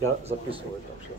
Я записываю там все.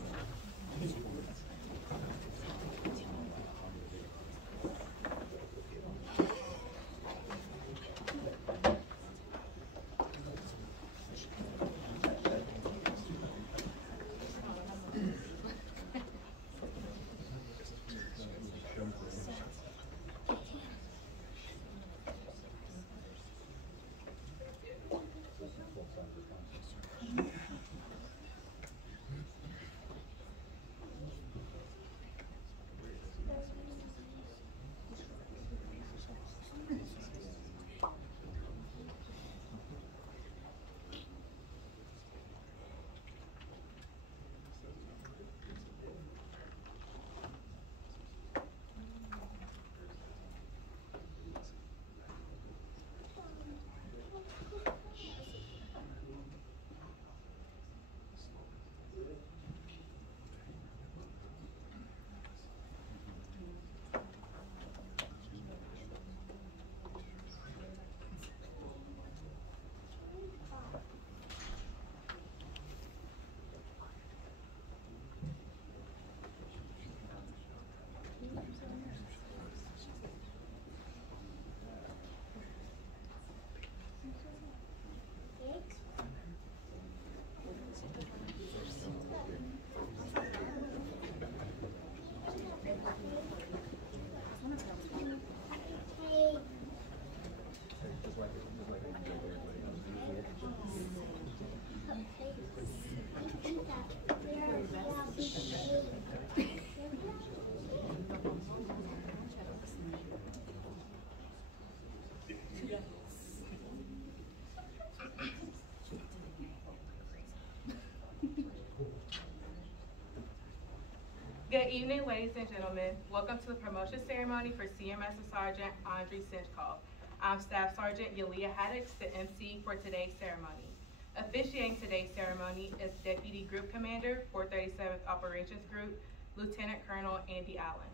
Good evening, ladies and gentlemen. Welcome to the promotion ceremony for CMSgt Senchykov. I'm Staff Sergeant Yalia Haddix, the MC for today's ceremony. Officiating today's ceremony is Deputy Group Commander, 437th Operations Group, Lieutenant Colonel Andy Allen.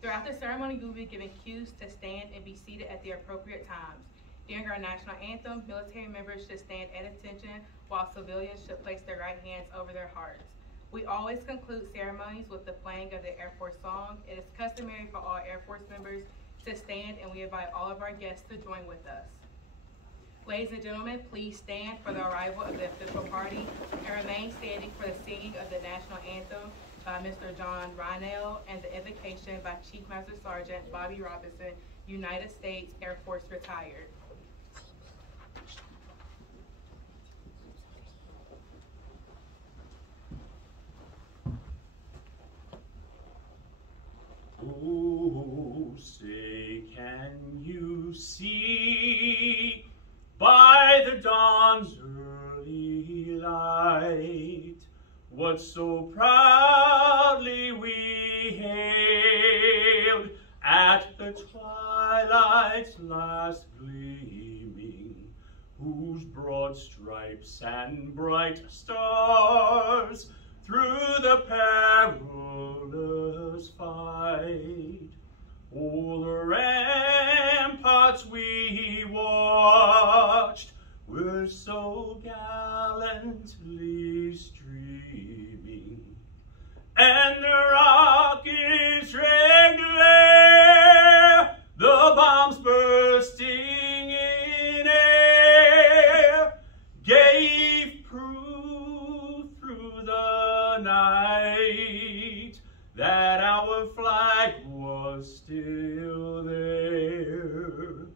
Throughout the ceremony, we will be given cues to stand and be seated at the appropriate times. During our national anthem, military members should stand at attention, while civilians should place their right hands over their hearts. We always conclude ceremonies with the playing of the Air Force song. It is customary for all Air Force members to stand, and we invite all of our guests to join with us. Ladies and gentlemen, please stand for the arrival of the official party and remain standing for the singing of the national anthem by Mr. John Rynell and the invocation by Chief Master Sergeant Bobby Robinson, United States Air Force retired. Oh, say, can you see by the dawn's early light what so proudly we hailed at the twilight's last gleaming, whose broad stripes and bright stars through the perilous fight, all the ramparts we watched were so gallantly streaming, and the rockets' red glare, the bombs bursting in air, gave proof through the night that our flag was still there.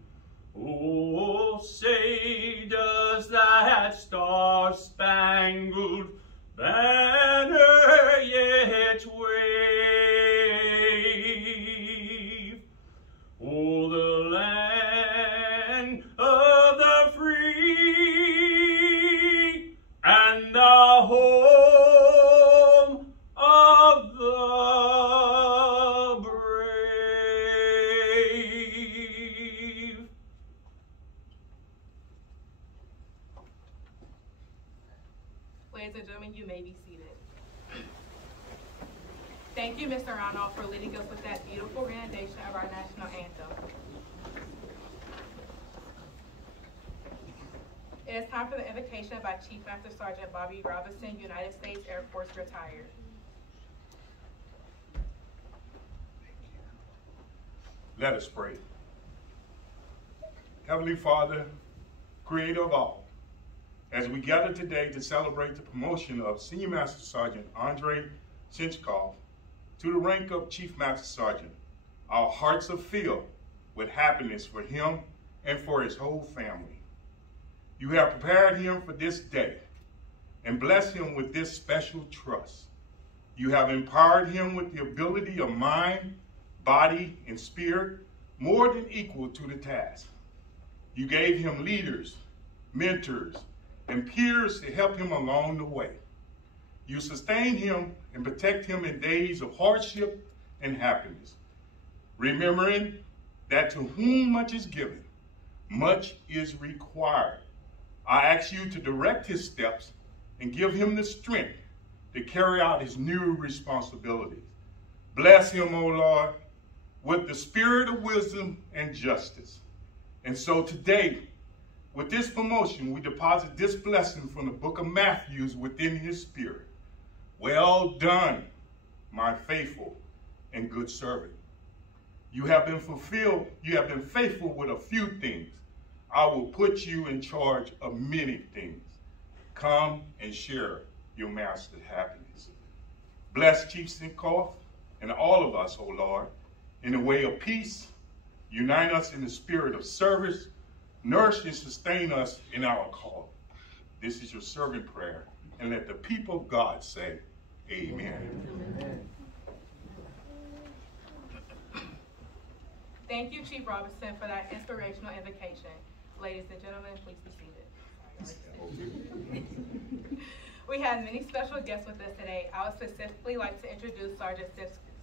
Oh, say, does that star-spangled banner yet wave? Oh, the land of the free and the home of the brave. Ladies and gentlemen, you may be seated. Thank you, Mr. Ronald, for leading us with that beautiful rendition of our national anthem. It is time for the invocation by Chief Master Sergeant Bobby Robinson, United States Air Force, retired. Let us pray. Heavenly Father, Creator of all, as we gather today to celebrate the promotion of Senior Master Sergeant Andre Senchykov to the rank of Chief Master Sergeant, our hearts are filled with happiness for him and for his whole family. You have prepared him for this day and blessed him with this special trust. You have empowered him with the ability of mind, body, and spirit more than equal to the task. You gave him leaders, mentors, and peers to help him along the way. You sustain him and protect him in days of hardship and happiness, remembering that to whom much is given, much is required. I ask you to direct his steps and give him the strength to carry out his new responsibilities. Bless him, O Lord, with the spirit of wisdom and justice. And so today, with this promotion, we deposit this blessing from the book of Matthew within his spirit. Well done, my faithful and good servant. You have been faithful with a few things. I will put you in charge of many things. Come and share your master's happiness. Bless Chief Senchykov and all of us, O Lord, in a way of peace. Unite us in the spirit of service. Nourish and sustain us in our call. This is your servant prayer. And let the people of God say, amen. Amen. Thank you, Chief Robinson, for that inspirational invocation. Ladies and gentlemen, please be seated. We have many special guests with us today. I would specifically like to introduce Sergeant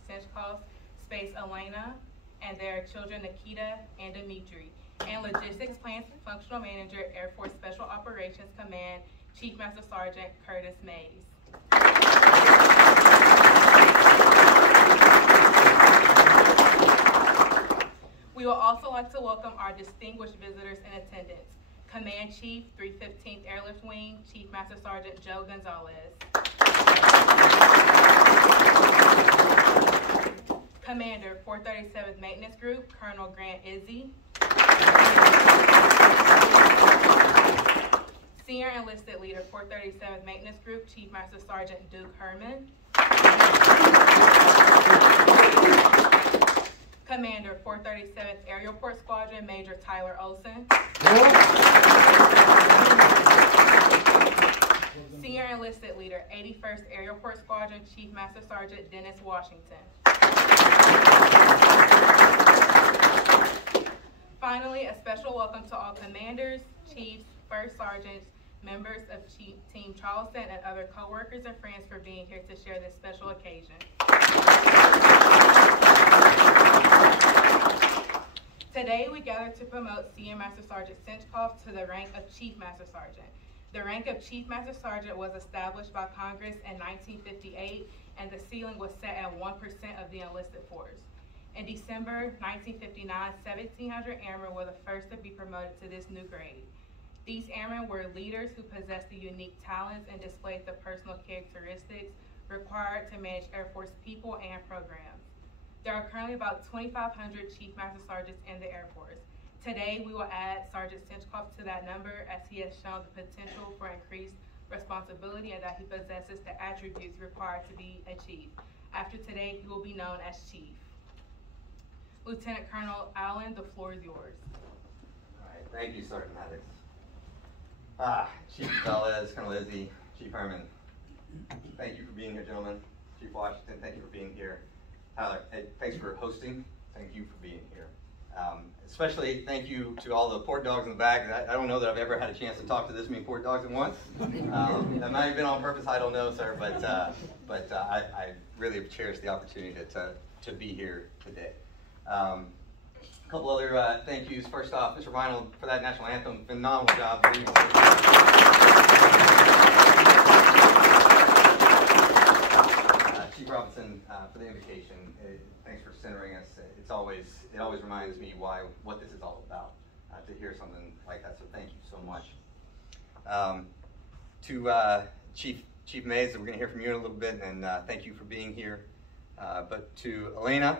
Senchykov, Space Elena, and their children Nikita and Dimitri, and Logistics Plans Functional Manager, Air Force Special Operations Command, Chief Master Sergeant Curtis Mays. We would also like to welcome our distinguished visitors in attendance. Command Chief, 315th Airlift Wing, Chief Master Sergeant Joe Gonzalez. Commander, 437th Maintenance Group, Colonel Grant Izzy. Senior Enlisted Leader, 437th Maintenance Group, Chief Master Sergeant Duke Herman. Commander, 437th Aerial Port Squadron, Major Tyler Olson. Senior Enlisted Leader, 81st Aerial Port Squadron, Chief Master Sergeant Dennis Washington. Finally, a special welcome to all commanders, chiefs, first sergeants, members of Team Charleston, and other co-workers and friends for being here to share this special occasion. Today, we gather to promote Senior Master Sergeant Senchykov to the rank of Chief Master Sergeant. The rank of Chief Master Sergeant was established by Congress in 1958, and the ceiling was set at 1% of the enlisted force. In December 1959, 1,700 airmen were the first to be promoted to this new grade. These airmen were leaders who possessed the unique talents and displayed the personal characteristics required to manage Air Force people and programs. There are currently about 2,500 Chief Master Sergeants in the Air Force. Today, we will add Sergeant Senchykov to that number as he has shown the potential for increased responsibility and that he possesses the attributes required to be a chief. After today, he will be known as Chief. Lieutenant Colonel Allen, the floor is yours. All right, thank you, Sergeant Maddox. Chief Gonzalez, Colonel Izzy, Chief Herman, thank you for being here, gentlemen. Chief Washington, thank you for being here. Tyler, thanks for hosting. Thank you for being here. Especially thank you to all the port dogs in the back. I don't know that I've ever had a chance to talk to this many port dogs at once. That might have been on purpose, I don't know, sir, but I really cherish the opportunity to be here today. A couple other thank yous. First off, Mr. Reinald for that national anthem. Phenomenal job. Chief Robinson for the invitation. Thanks for centering us. It always reminds me what this is all about to hear something like that. So thank you so much. To Chief Mays, we're going to hear from you in a little bit, and thank you for being here. But to Elena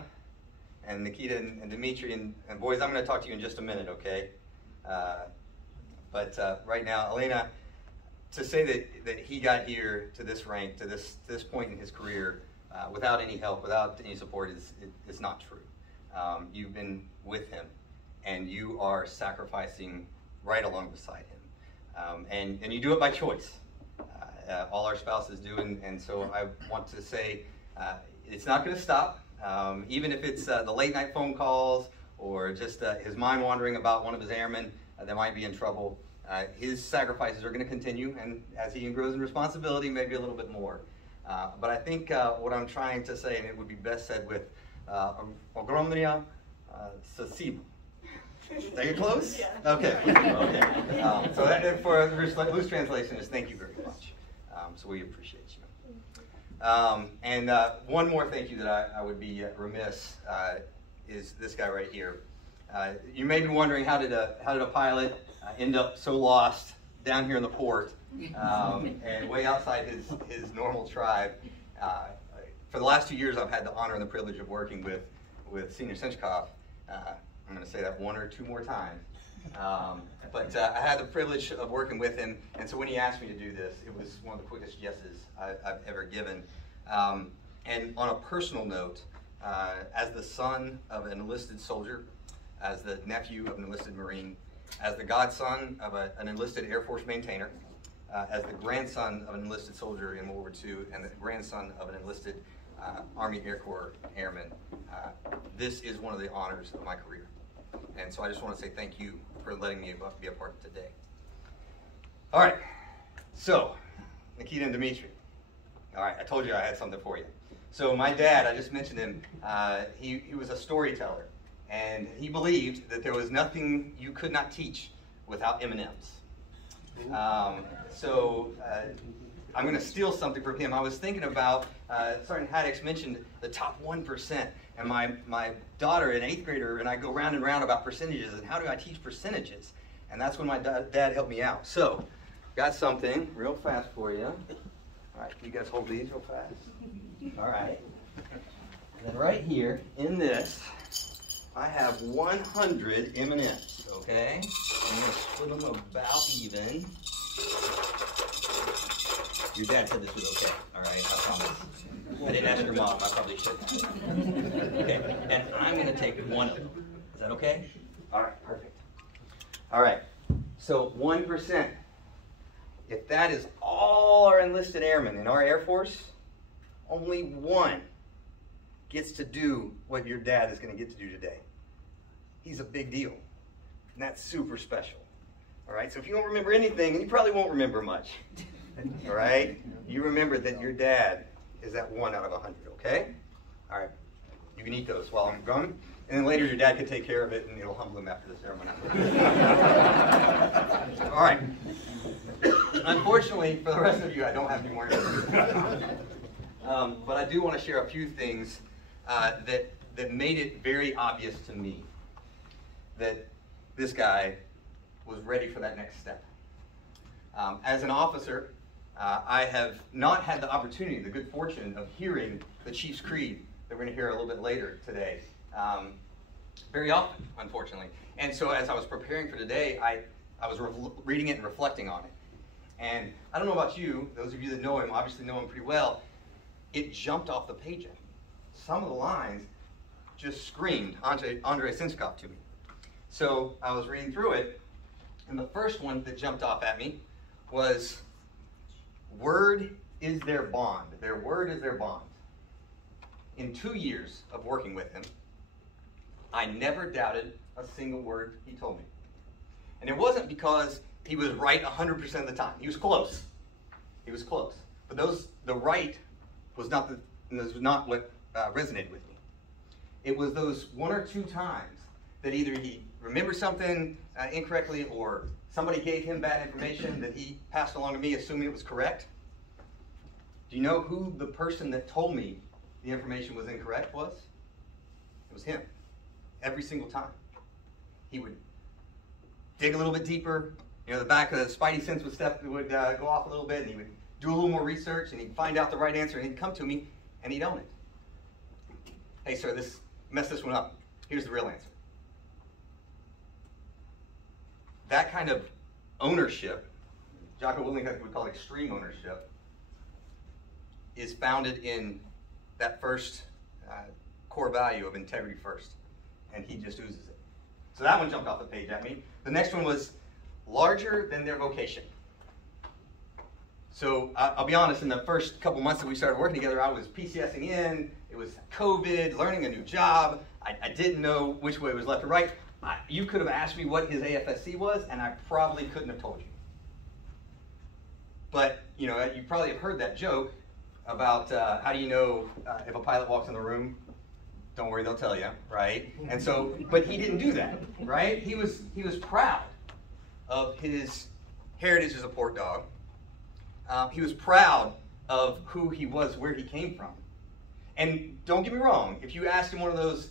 and Nikita and Dimitri, and boys, I'm going to talk to you in just a minute, okay? But right now, Elena, to say that he got here to this rank, to this point in his career, without any help, without any support, is not true. You've been with him, and you are sacrificing right along beside him. And you do it by choice. All our spouses do, and so I want to say it's not going to stop. Even if it's the late night phone calls or just his mind wandering about one of his airmen that might be in trouble, his sacrifices are going to continue, and as he grows in responsibility, maybe a little bit more. But I think what I'm trying to say, and it would be best said with ogromnia spasibo. Did I get close? Yeah. Okay. So that, for a loose translation, is thank you very much. So we appreciate you. And one more thank you that I would be remiss is this guy right here. You may be wondering, how did a pilot end up so lost down here in the port and way outside his normal tribe? For the last 2 years, I've had the honor and the privilege of working with Senior Senchykov. I'm going to say that one or two more times. But I had the privilege of working with him, and so when he asked me to do this, it was one of the quickest yeses I've ever given. And on a personal note, as the son of an enlisted soldier, as the nephew of an enlisted Marine, as the godson of an enlisted Air Force maintainer, as the grandson of an enlisted soldier in World War II, and the grandson of an enlisted Army Air Corps airman, this is one of the honors of my career. And so I just want to say thank you for letting me be a part of today. All right, so Nikita and Dimitri. All right, I told you I had something for you. So my dad, I just mentioned him, he was a storyteller, and he believed that there was nothing you could not teach without M&Ms. I'm going to steal something from him. I was thinking about, Sergeant Haddix mentioned the top 1%, and my daughter, an 8th grader, and I go round and round about percentages, and how do I teach percentages? And that's when my dad helped me out. So, got something real fast for you. All right, can you guys hold these real fast? All right. And then right here, in this, I have 100 M&Ms, okay? I'm going to split them about even. Your dad said this was okay, all right? I promise. I didn't ask your mom. I probably should have. Okay, and I'm going to take one of them. Is that okay? All right, perfect. All right, so 1%. If that is all our enlisted airmen in our Air Force, only one gets to do what your dad is going to get to do today. He's a big deal, and that's super special. All right, so if you don't remember anything, and you probably won't remember much, all right, you remember that your dad is that 1 out of 100, okay? All right, you can eat those while I'm gone, and then later your dad can take care of it, and it'll humble him after the ceremony. All right. Unfortunately, for the rest of you, I don't have any more information. But I do want to share a few things that made it very obvious to me that this guy was ready for that next step. As an officer, I have not had the opportunity, the good fortune of hearing the Chief's Creed that we're going to hear a little bit later today very often, unfortunately. And so as I was preparing for today, I was reading it and reflecting on it. And I don't know about you, those of you that know him obviously know him pretty well, it jumped off the page at me. Some of the lines just screamed Andrei Senchykov to me. So I was reading through it, and the first one that jumped off at me was, word is their bond. Their word is their bond. In 2 years of working with him, I never doubted a single word he told me. And it wasn't because he was right 100% of the time. He was close. He was close. But the right was not what resonated with me. It was those 1 or 2 times that either he remembered something incorrectly, or somebody gave him bad information that he passed along to me assuming it was correct. Do you know who the person that told me the information was incorrect was? It was him. Every single time. He would dig a little bit deeper, You know, the back of the spidey sense would go off a little bit, and he would do a little more research, and he'd find out the right answer, and he'd come to me, and he'd own it. Hey, sir, mess this one up. Here's the real answer. That kind of ownership, Jocko Willink would call it extreme ownership, is founded in that first core value of integrity first. And he just oozes it. So that one jumped off the page at me. The next one was larger than their vocation. So I'll be honest, in the first couple months that we started working together, I was PCSing in. It was COVID, learning a new job. I didn't know which way was left or right. You could have asked me what his AFSC was, and I probably couldn't have told you. But, you know, you probably have heard that joke about how do you know if a pilot walks in the room? Don't worry, they'll tell you, right? And so, but he didn't do that, right? He was proud of his heritage as a port dog. He was proud of who he was, where he came from. And don't get me wrong, if you asked him one of those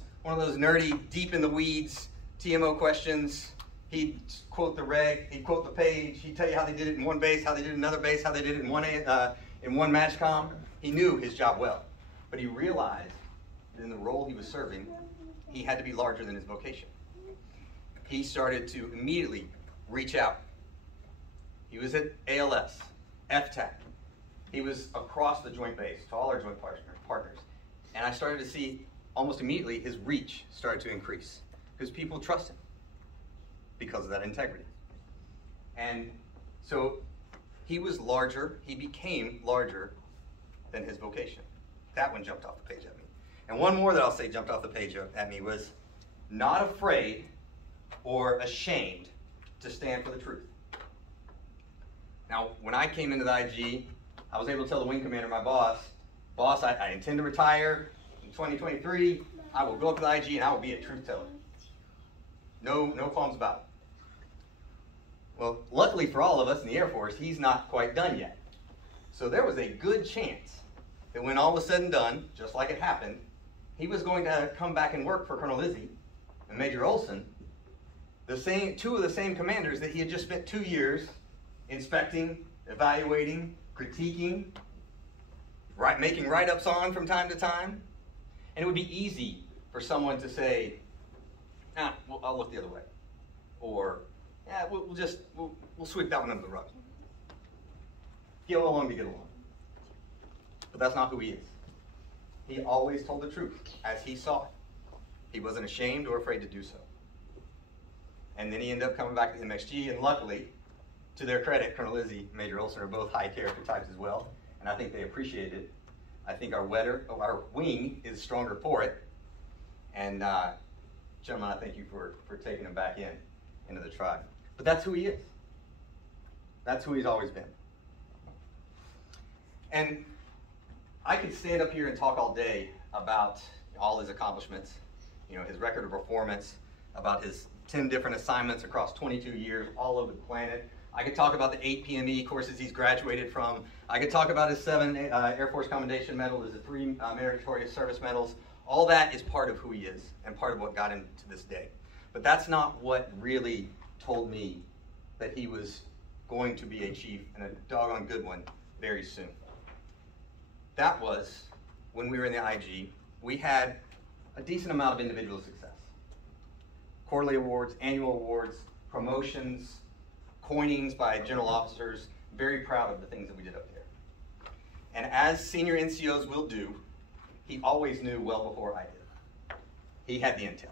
nerdy, deep in the weeds TMO questions, he'd quote the reg, he'd quote the page, he'd tell you how they did it in one base, how they did it in another base, how they did it in one MAGCOM. He knew his job well, but he realized that in the role he was serving, he had to be larger than his vocation. He started to immediately reach out. He was at ALS, FTAC. He was across the joint base to all our joint partners. And I started to see almost immediately his reach started to increase because people trust him because of that integrity. And so he was larger, he became larger than his vocation. That one jumped off the page at me. And one more that I'll say jumped off the page at me was not afraid or ashamed to stand for the truth. Now, when I came into the IG, I was able to tell the wing commander, my boss, I intend to retire in 2023. I will go up to the IG and I will be a truth teller. No qualms about it. Well, luckily for all of us in the Air Force, he's not quite done yet. So there was a good chance that when all was said and done, just like it happened, he was going to come back and work for Colonel Izzy and Major Olson, two of the same commanders that he had just spent 2 years inspecting, evaluating, critiquing, making write-ups on from time to time. And it would be easy for someone to say, I'll look the other way. Or, we'll sweep that one under the rug. Get along to get along. But that's not who he is. He always told the truth as he saw it. He wasn't ashamed or afraid to do so. And then he ended up coming back to MXG, and luckily, to their credit, Colonel Izzy and Major Olson are both high character types as well, and I think they appreciate it. I think our wing is stronger for it. And gentlemen, I thank you for taking him back into the tribe. But that's who he is. That's who he's always been. And I could stand up here and talk all day about all his accomplishments, his record of performance, about his 10 different assignments across 22 years all over the planet. I could talk about the 8 PME courses he's graduated from. I could talk about his 7 Air Force Commendation Medals, his 3 Meritorious Service Medals. All that is part of who he is and part of what got him to this day. But that's not what really told me that he was going to be a chief, and a doggone good one, very soon. That was when we were in the IG, we had a decent amount of individual success. Quarterly awards, annual awards, promotions, coinings by general officers. Very proud of the things that we did up there. And as senior NCOs will do, he always knew well before I did. He had the intel.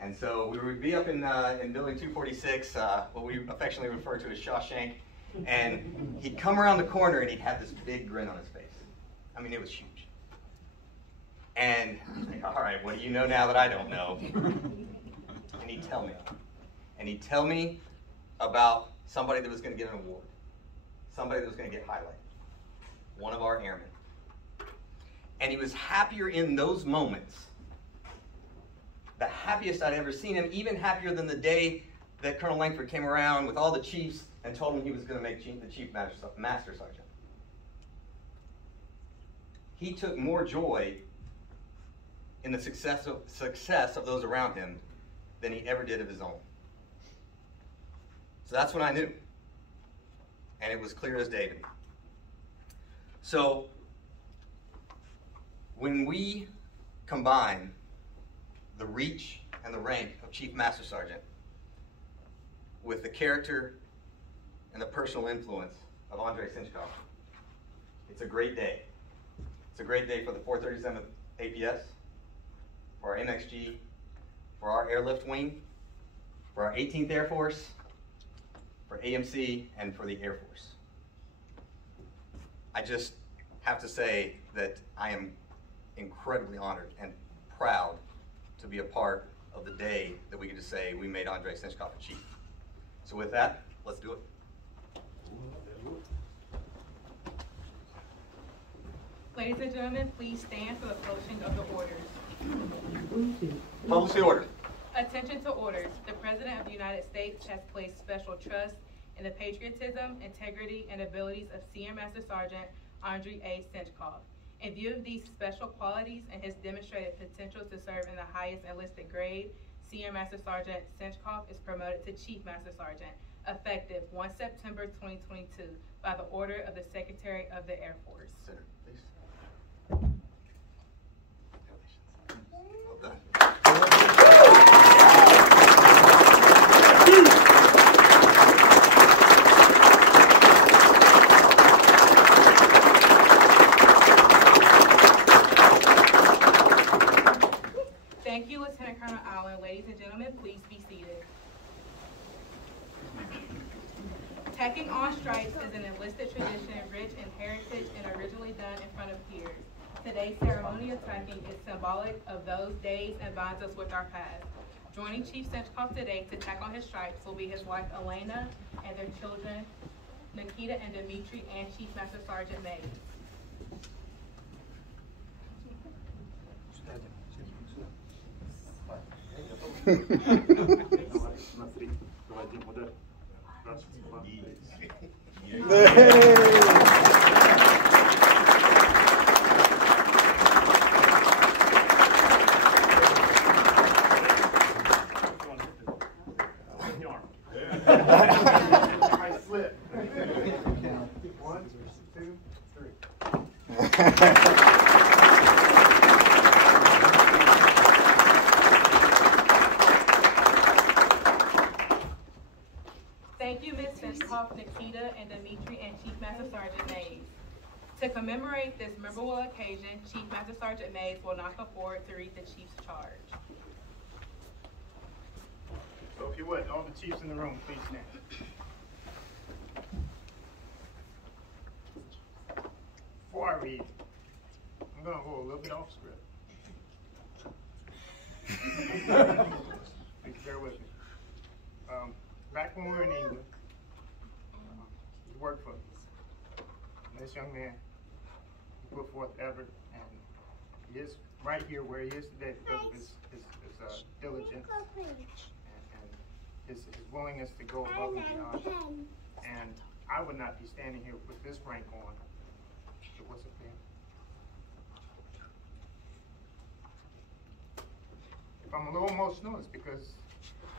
And so we would be up in building 246, what we affectionately refer to as Shawshank, and he'd come around the corner and he'd have this big grin on his face. I mean, it was huge. And I was like, all right, what do you know now that I don't know? And he'd tell me. And he'd tell me about somebody that was going to get an award, somebody that was going to get highlighted, one of our airmen. And he was happier in those moments, the happiest I'd ever seen him, even happier than the day that Colonel Langford came around with all the chiefs and told him he was going to make the Chief Master Sergeant. He took more joy in the success of those around him than he ever did of his own. So that's when I knew. And it was clear as day to me. So when we combine the reach and the rank of Chief Master Sergeant with the character and the personal influence of Andrei Senchykov, it's a great day. It's a great day for the 437th APS, for our MXG, for our airlift wing, for our 18th Air Force, for AMC, and for the Air Force. I just have to say that I am incredibly honored and proud to be a part of the day that we get to say we made Andrei Senchykov a chief. So with that, let's do it. Ladies and gentlemen, please stand for the publishing of the orders. Publish the order. Attention to orders. The President of the United States has placed special trust in the patriotism, integrity, and abilities of CMSgt Sergeant Andrei A. Senchykov. In view of these special qualities and his demonstrated potential to serve in the highest enlisted grade, CMSgt Sergeant Senchykov is promoted to Chief Master Sergeant, effective 1 September 2022, by the order of the Secretary of the Air Force. Senator, please. Well done. Thank you, Lieutenant Colonel Allen. Ladies and gentlemen, please be seated. Tacking on stripes is an enlisted tradition rich in heritage and originally done in front of peers. Today's ceremony of tacking is symbolic of those days and binds us with our past. Joining Chief Senchykov today to tack on his stripes will be his wife Elena and their children Nikita and Dmitry, and Chief Master Sergeant Mays. I slip. 1, 2, 3. Thank you, Ms. Senchykov, Nikita, and Dmitry, and Chief Master Sergeant Mays. To commemorate this memorable occasion, Chief Master Sergeant Mays will now come forward to read the Chief's charge. So if you would, all the chiefs in the room, please stand. Before I read, I'm going to go a little bit off script. Please bear with me. Back when we were in England, we worked for this young man. He put forth effort, and he is right here where he is today because of his diligence and his willingness to go above and beyond. And I would not be standing here with this rank on if it wasn't for him. If I'm a little emotional, it's because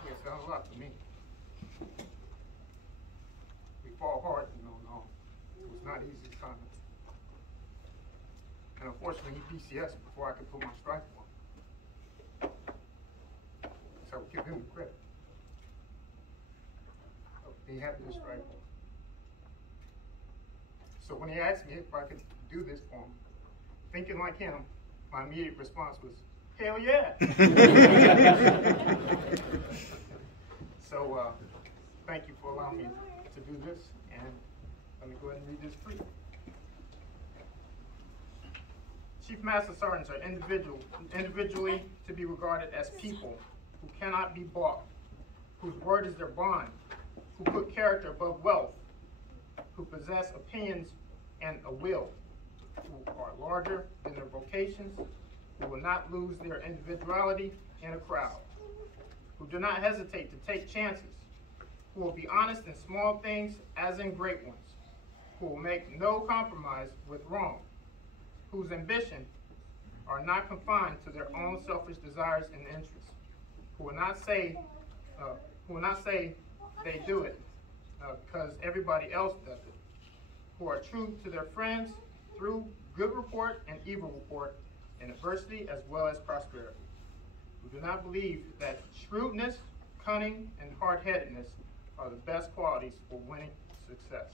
he has done a lot for me. We fall hard, you know, it was not easy time. And unfortunately, he PCS'd before I could put my stripe on. So I would give him the credit. He had this stripe on. So when he asked me if I could do this for him, thinking like him, my immediate response was, hell yeah! So, thank you for allowing me to do this, and let me go ahead and read this for you. Chief Master Sergeants are individually to be regarded as people who cannot be bought, whose word is their bond, who put character above wealth, who possess opinions and a will, who are larger than their vocations, who will not lose their individuality in a crowd, who do not hesitate to take chances, who will be honest in small things as in great ones, who will make no compromise with wrong, whose ambition are not confined to their own selfish desires and interests, who will not say they do it, because everybody else does it, who are true to their friends through good report and evil report, in adversity as well as prosperity. We do not believe that shrewdness, cunning, and hard-headedness are the best qualities for winning success,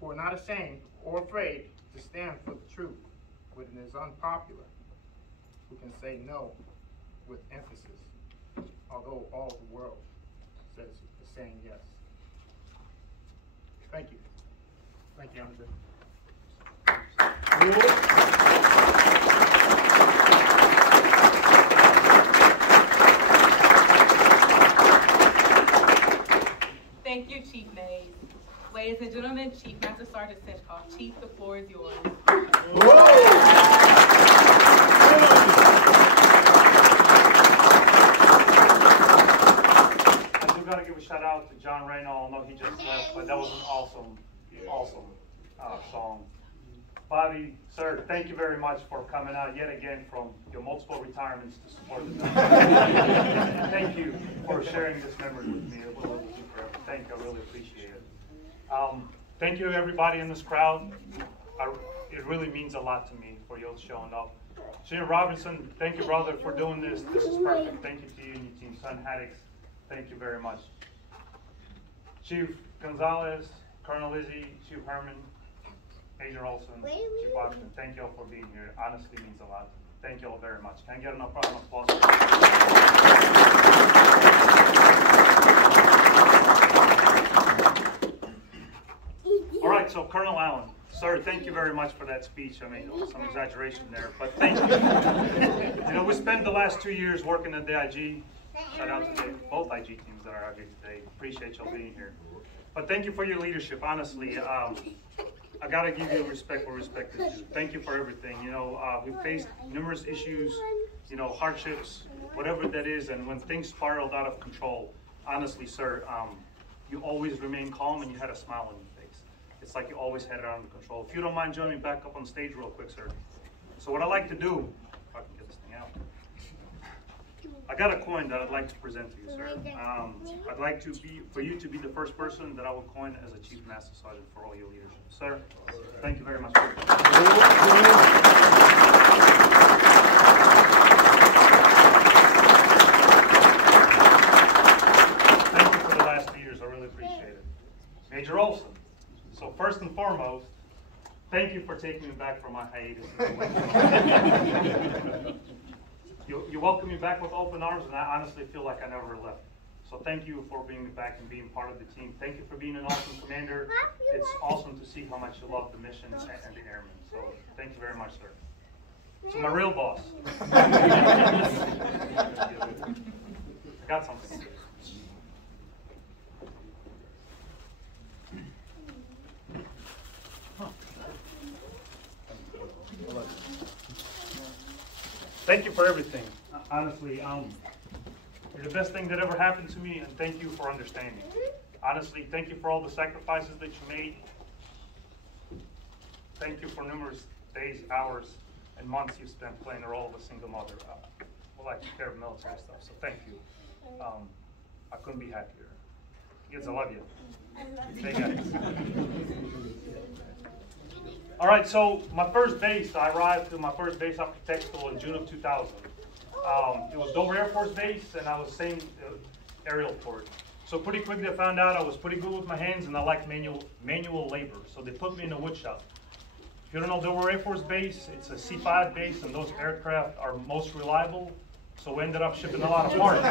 who are not ashamed or afraid to stand for the truth when it is unpopular, who can say no with emphasis, although all the world says is saying yes. Thank you. Thank you, Andre. Thank you, Chief Mays. Ladies and gentlemen, Chief Master Sergeant Senchykov. Chief, the floor is yours. I do got to give a shout out to John Reynolds. I know he just left, but that was an awesome song. Bobby, sir, thank you very much for coming out yet again from your multiple retirements to support the military. Thank you for sharing this memory with me. It will live with you forever. Thank you. I really appreciate it. Thank you, everybody in this crowd. It really means a lot to me for you all showing up. Senior Robinson, thank you, brother, for doing this. This is perfect. Thank you to you and your team. Son Haddix, thank you very much. Chief Gonzalez, Colonel Izzy, Chief Herman, Major Olson, Chief Washington, thank you all for being here. It honestly means a lot. Thank you all very much. Can I get an applause? All right, so Colonel Allen, sir, thank you very much for that speech. I mean, some exaggeration there, but thank you. You know, we spent the last 2 years working at the IG. Shout out to both IG teams that are out here today. Appreciate y'all being here. But thank you for your leadership, honestly. I gotta give you respect where respect is due. Thank you for everything. You know, we faced numerous issues, you know, hardships, whatever that is, and when things spiraled out of control, honestly, sir, you always remained calm and you had a smile on your face. It's like you always had it under control. If you don't mind joining me back up on stage real quick, sir. So what I like to do, if I can get this thing out, I got a coin that I'd like to present to you, sir. I'd like for you to be the first person that I will coin as a Chief Master Sergeant for all your leadership. Sir, thank you very much. Thank you for the last 2 years. I really appreciate it. Major Olson. So first and foremost, thank you for taking me back from my hiatus. You welcome me back with open arms, and I honestly feel like I never left. So thank you for bringing me back and being part of the team. Thank you for being an awesome commander. It's awesome to see how much you love the mission and the airmen. So thank you very much, sir. So my real boss. I got something. Thank you for everything. Honestly, you're the best thing that ever happened to me, and thank you for understanding. Honestly, thank you for all the sacrifices that you made. Thank you for numerous days, hours, and months you spent playing the role of a single mother. Well, I take care of military stuff, so thank you. I couldn't be happier. Kids, I love you. Stay guys. All right, so my first base, I arrived to my first base after Texel in June of 2000. It was Dover Air Force Base, and I was same aerial port. So pretty quickly I found out I was pretty good with my hands, and I liked manual labor. So they put me in a wood shop. If you don't know Dover Air Force Base, it's a C-5 base, and those aircraft are most reliable. So we ended up shipping a lot of parts.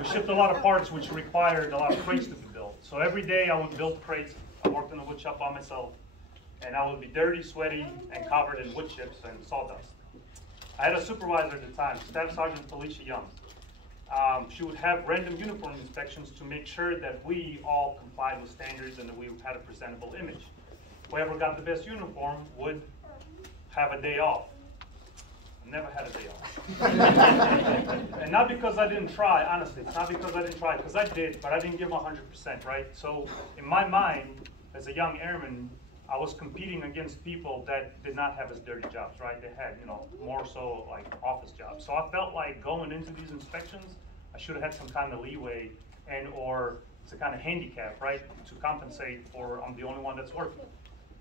We shipped a lot of parts, which required a lot of crates to be built. So every day I would build crates. I worked in a wood shop by myself, and I would be dirty, sweaty, and covered in wood chips and sawdust. I had a supervisor at the time, Staff Sergeant Felicia Young. She would have random uniform inspections to make sure that we all complied with standards and that we had a presentable image. Whoever got the best uniform would have a day off. I never had a day off. And not because I didn't try, honestly. It's not because I didn't try, because I did, but I didn't give 100%, right? So in my mind, as a young airman, I was competing against people that did not have as dirty jobs, right? They had, you know, more so like office jobs. So I felt like going into these inspections, I should have had some kind of leeway and or it's a kind of handicap, right? To compensate for I'm the only one that's working.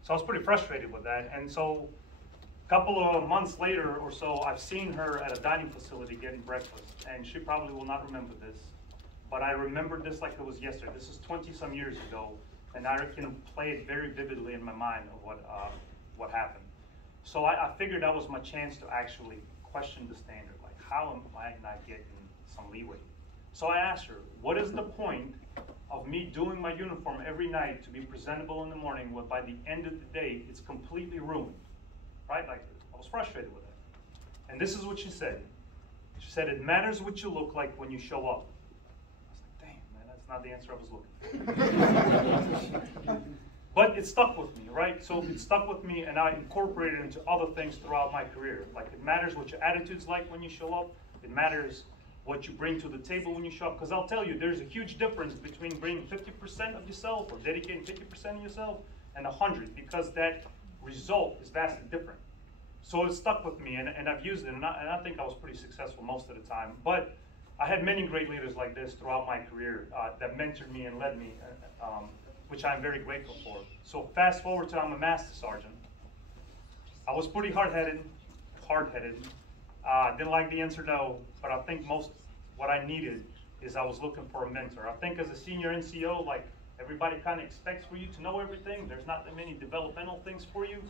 So I was pretty frustrated with that. And so a couple of months later or so, I've seen her at a dining facility getting breakfast. And she probably will not remember this, but I remember this like it was yesterday. This is 20-some years ago, and I can play it very vividly in my mind of what happened. So I figured that was my chance to actually question the standard. Like, how am I not getting some leeway? So I asked her, what is the point of me doing my uniform every night to be presentable in the morning when by the end of the day, it's completely ruined, right? Like, I was frustrated with that. And this is what she said. She said, it matters what you look like when you show up. I was like, damn, man, that's not the answer I was looking for. But it stuck with me, right? So it stuck with me, and I incorporated it into other things throughout my career. Like, it matters what your attitude's like when you show up. It matters what you bring to the table when you show up. Because I'll tell you, there's a huge difference between bringing 50% of yourself or dedicating 50% of yourself and 100, because that result is vastly different. So it stuck with me, and I've used it, and I think I was pretty successful most of the time. But I had many great leaders like this throughout my career that mentored me and led me, which I'm very grateful for. So fast forward to I'm a master sergeant. I was pretty hard-headed. Didn't like the answer no, but I think most what I needed is I was looking for a mentor. I think as a senior NCO, like everybody kind of expects for you to know everything. There's not that many developmental things for you.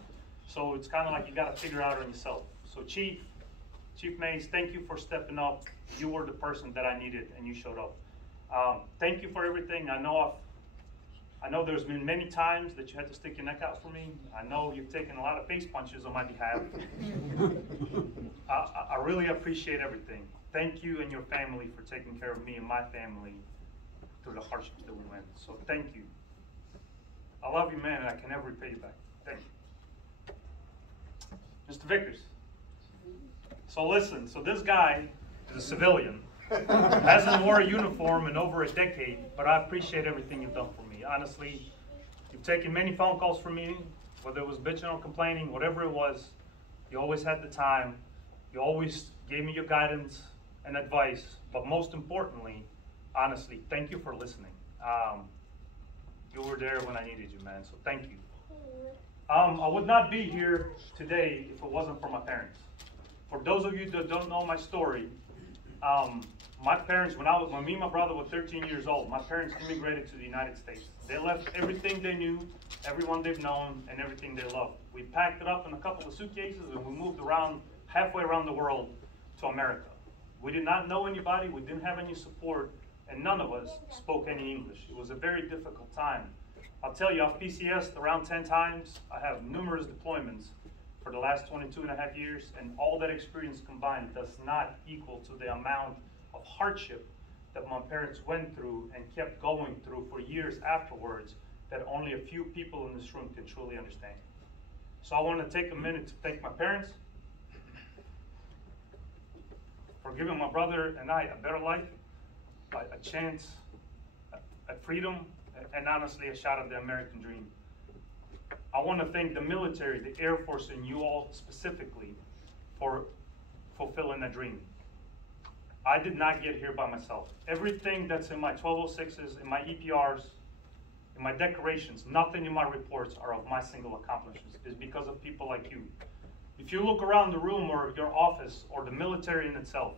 So it's kind of like you got to figure it out on yourself. So Chief Mays, thank you for stepping up. You were the person that I needed, and you showed up. Thank you for everything. I know there's been many times that you had to stick your neck out for me. I know you've taken a lot of face punches on my behalf. I really appreciate everything. Thank you and your family for taking care of me and my family through the hardships that we went. So thank you. I love you, man, and I can never repay you back. Thank you. Mr. Vickers. So listen, so this guy is a civilian. Hasn't worn a uniform in over a decade, but I appreciate everything you've done for me. Honestly, you've taken many phone calls from me, whether it was bitching or complaining, whatever it was. You always had the time. You always gave me your guidance and advice, but most importantly, honestly, thank you for listening. You were there when I needed you, man, so thank you. I would not be here today if it wasn't for my parents. For those of you that don't know my story, my parents, when me and my brother were 13 years old, my parents immigrated to the United States. They left everything they knew, everyone they've known, and everything they loved. We packed it up in a couple of suitcases and we moved around, halfway around the world to America. We did not know anybody, we didn't have any support, and none of us spoke any English. It was a very difficult time. I'll tell you, I've PCS'd around 10 times. I have numerous deployments for the last 22.5 years, and all that experience combined does not equal to the amount of hardship that my parents went through and kept going through for years afterwards that only a few people in this room can truly understand. So I want to take a minute to thank my parents for giving my brother and I a better life, a chance at freedom, and honestly a shot at the American dream. I want to thank the military, the Air Force, and you all specifically for fulfilling that dream. I did not get here by myself. Everything that's in my 1206s, in my EPRs, in my decorations, nothing in my reports are of my single accomplishments. It's because of people like you. If you look around the room or your office or the military in itself,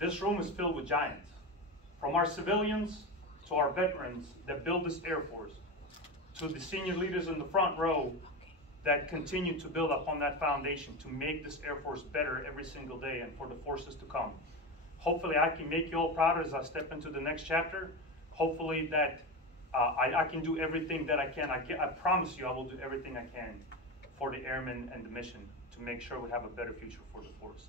this room is filled with giants. From our civilians to our veterans that build this Air Force, to the senior leaders in the front row that continue to build upon that foundation to make this Air Force better every single day and for the forces to come. Hopefully I can make you all proud as I step into the next chapter. Hopefully that I can do everything that I can. I promise you I will do everything I can for the airmen and the mission to make sure we have a better future for the force.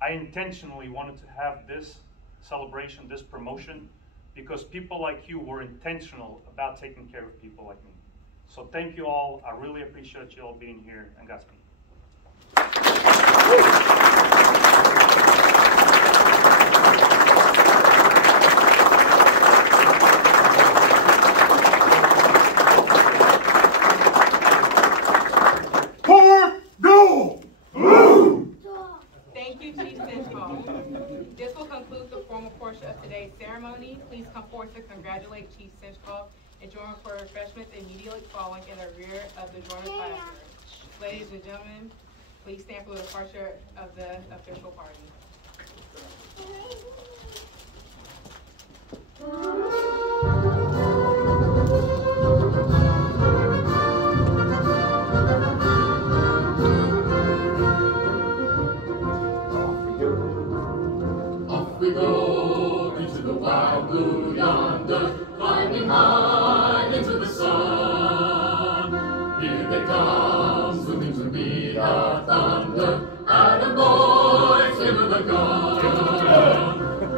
I intentionally wanted to have this celebration, this promotion, because people like you were intentional about taking care of people like me. So thank you all. I really appreciate you all being here, and Godspeed. Thank you, Chief Senchykov. This will conclude the formal portion of today's ceremony. Please come forward to congratulate congratulate Chief Senchykov and join for refreshments immediately following in the rear of the joiner classroom. Ladies and gentlemen, please stand for the departure of the official party. Off we go into the wild blue yonder, climbing high into the sun. Here they come, swimming to meet our thunder. Atta boys, give her the gun.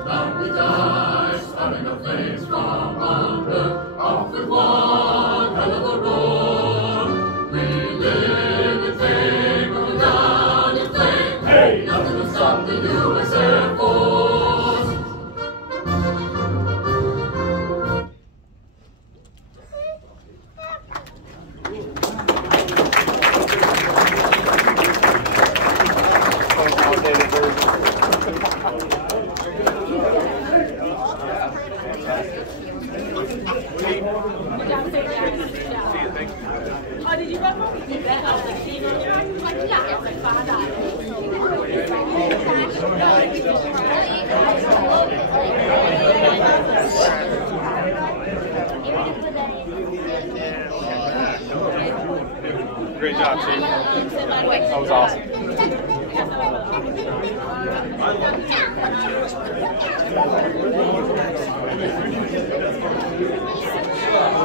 Down we dive, spouting our flames from under. Off with one hell of a roar. We live in fame, we're down in flame. Hey, nothing will stop the U.S. Air Force. Oh, did you go home? I was like, seeing on your eyes, like, yeah, I was like, Great job, Chief. That was awesome. Yeah.